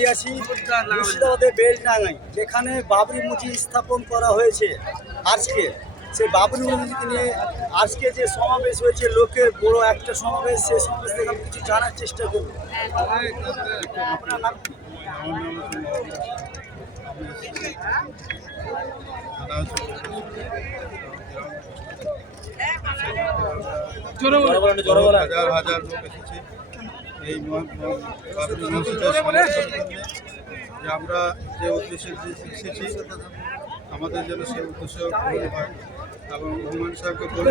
দাঁড়িয়ে আছি মুর্শিদাবাদের বেলডাঙ্গাই যেখানে বাবরি মসজিদ স্থাপন করা হয়েছে আজকে। সেই বাবরি মসজিদকে নিয়ে আজকে যে সমাবেশ হয়েছে লোকের বড় একটা সমাবেশ সেই সমাবেশ থেকে আমি কিছু জানার চেষ্টা করব। আপনার নাম কি? হাজার লোক এসেছে। এই। যে আমরা যে উদ্দেশ্যে যে এসেছি আমাদের যেন সেই উদ্দেশ্য পূরণ হয় এবং হুমায়ুন সাহেবকে বলে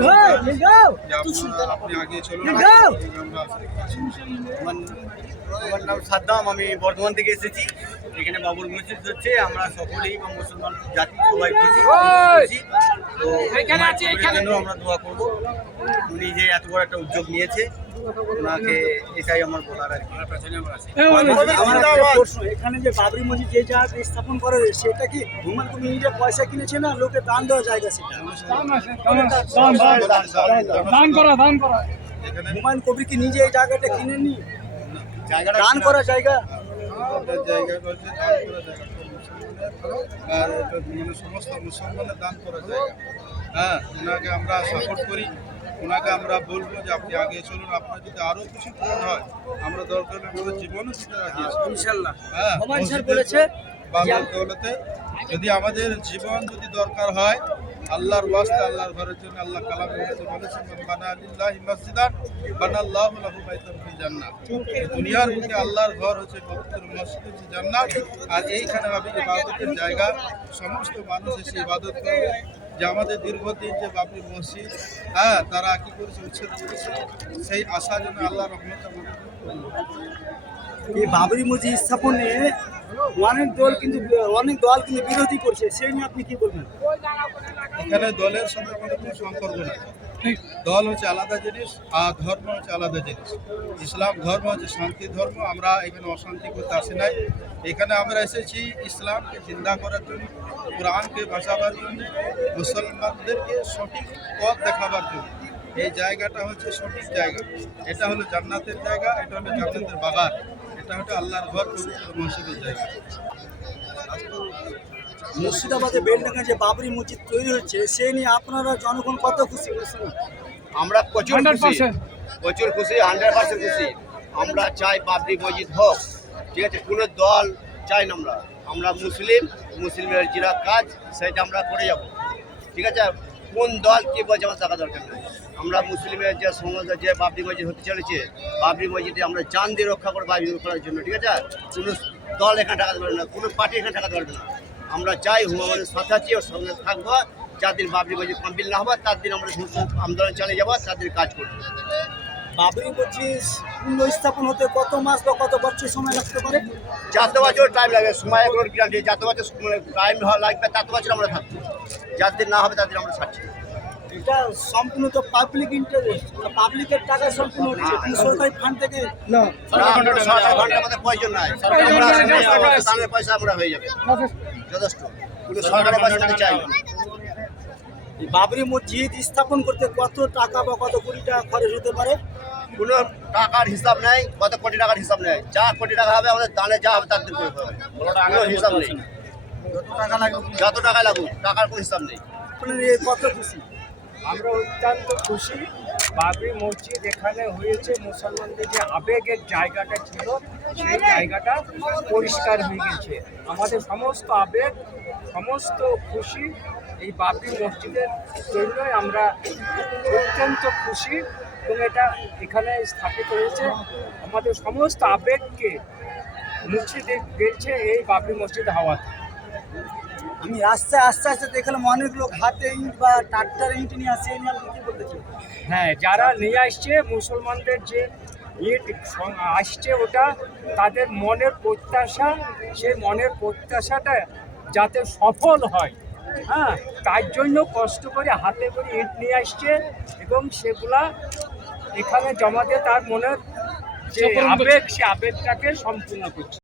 আপনি আগিয়ে চলুন আমরা নাম সাদ্দাম আমি বর্ধমান থেকে এসেছি। এখানে বাবুর মসজিদ হচ্ছে আমরা সকলেই বা মুসলমান জাতি সবাই খুশি। তো আমরা দোয়া করব। উনি যে এত বড় একটা উদ্যোগ নিয়েছে ওনাকে এটাই আমার বলার আর প্রশ্ন, এখানে যে বাবরি মসজিদ যে জায়গাতে স্থাপন করা হয়েছে সেটা কি হুমায়ুন কবির নিজে পয়সা কিনেছে না লোকে দান দেওয়া জায়গা সেটা? দান করা দান করা। হুমায়ুন কবির কি নিজে এই জায়গাটা কিনেননি? জায়গাটা দান করা জায়গা? আর মানে সমস্ত মুসলমানের দান করা জায়গা। হ্যাঁ ওনাকে আমরা সাপোর্ট করি। ওনাকে আমরা বলব যে আপনি আগে চলুন। আপনার যদি আরও কিছু পূরণ হয় আমরা দরকার আমাদের জীবনও দিতে ইনশাল্লাহ। হ্যাঁ বলেছে বাবার দৌলতে যদি আমাদের জীবন যদি দরকার হয় আল্লাহর ওয়াস্তে আল্লাহর ঘরের জন্য আল্লাহ কালাম বলেছে বলেছেন "মান বানা মসজিদান বানাল্লাহু লাহু বাইতান ফিল জান্নাহ দুনিয়ার বুকে আল্লাহর ঘর হচ্ছে পবিত্র মসজিদ হচ্ছে জান্নাত। আর এইখানে হবে ইবাদতের জায়গা। সমস্ত মানুষ এসে ইবাদত করবে। যে আমাদের দীর্ঘদিন যে বাবরি মসজিদ হ্যাঁ তারা কি করেছে উচ্ছেদ করেছে সেই আশা যেন আল্লাহ রহমত। এই বাবরি মসজিদ স্থাপনে অনেক দল কিন্তু অনেক দল কিন্তু বিরোধী করছে সেই নিয়ে আপনি কি বলবেন এখানে দলের সাথে আমাদের কোনো সম্পর্ক নাই দল হচ্ছে আলাদা জিনিস, আর ধর্ম হচ্ছে আলাদা জিনিস। ইসলাম ধর্ম হচ্ছে শান্তি ধর্ম, আমরা এখানে অশান্তি করতে আসি নাই। এখানে আমরা এসেছি ইসলামকে জিন্দা করার জন্য, কোরআনকে বাঁচাবার জন্য, মুসলমানদেরকে সঠিক পথ দেখাবার জন্য। এই জায়গাটা হচ্ছে সঠিক জায়গা। এটা হলো জান্নাতের জায়গা, এটা হলো জান্নাতের বাগান। এটা হচ্ছে আল্লাহর ঘর মসজিদের জায়গা। মুর্শিদাবাদে বেলডাঙ্গা যে বাবরি মসজিদ তৈরি হচ্ছে সে নিয়ে আপনারা জনগণ কত খুশি আমরা প্রচুর খুশি প্রচুর খুশি হান্ড্রেড পার্সেন্ট খুশি। আমরা চাই বাবরি মসজিদ হোক ঠিক আছে? কোনো দল চাই না আমরা। আমরা মুসলিম মুসলিমের যেটা কাজ সেটা আমরা করে যাব। ঠিক আছে? কোন দল কী বলছে আমার টাকা দরকার নেই। আমরা মুসলিমের যে সমাজ যে বাবরি মসজিদ হতে চলেছে বাবরি মসজিদে আমরা চান দিয়ে রক্ষা করব বাবরি করার জন্য। ঠিক আছে? কোনো দল এখানে টাকা পারবে না কোনো পার্টি এখানে টাকা পারবে না। আমরা চাই হুমায়ুনের সাথে আছি ওর সঙ্গে থাকব। যার দিন বাবরি মসজিদ কমপ্লিট না হবে তার দিন আমরা সমস্ত আন্দোলন চালিয়ে যাব তার দিন কাজ করব। বাবরি মসজিদ হতে কত মাস বা কত বছর সময় লাগতে পারে? যত বছর টাইম লাগবে সময় কোনো গ্যারান্টি যত বছর টাইম লাগবে তত বছর আমরা থাকব। যার দিন না হবে তার দিন আমরা ছাড়ছি। এটা সম্পূর্ণ তো পাবলিক ইন্টারেস্ট পাবলিকের টাকা সম্পূর্ণ হচ্ছে সরকারি ফান্ড থেকে? না আমাদের প্রয়োজন নাই। আমরা পয়সা আমরা হয়ে যাবে। যথেষ্ট। সরকারের চাই বাবরি মসজিদ স্থাপন করতে কত টাকা বা কত কোটি টাকা খরচ হতে পারে? কোনো টাকার হিসাব নেই কত কোটি টাকার হিসাব নেই। যা কোটি টাকা হবে আমাদের দানে যা হবে তার দিন করে হবে। কোনো হিসাব নেই। যত টাকা লাগুক যত টাকা লাগুক টাকার কোনো হিসাব নেই। কত খুশি? আমরা অত্যন্ত খুশি। বাবরি মসজিদ এখানে হয়েছে। মুসলমানদের যে আবেগের জায়গাটা ছিল, সেই জায়গাটা পরিষ্কার হয়ে গেছে। আমাদের সমস্ত আবেগ, সমস্ত খুশি এই বাবরি মসজিদের জন্যই আমরা অত্যন্ত খুশি এবং এটা এখানে স্থাপিত হয়েছে। আমাদের সমস্ত আবেগকে মুছে দিয়ে গেছে এই বাবরি মসজিদ হাওয়াতে। আমি রাস্তায় আস্তে আস্তে দেখলাম অনেক লোক হাতে ইট বা ট্রাক্টর ইট নিয়ে আসে এই নিয়ে আপনি কি বলতে চান হ্যাঁ যারা নিয়ে আসছে মুসলমানদের যে ইট সং- আসছে ওটা তাদের মনের প্রত্যাশা সেই মনের প্রত্যাশাটা যাতে সফল হয়। হ্যাঁ তার জন্য কষ্ট করে হাতে করে ইট নিয়ে আসছে এবং সেগুলা এখানে জমা দিয়ে তার মনের যে আবেগ সে আবেগটাকে সম্পূর্ণ করছে।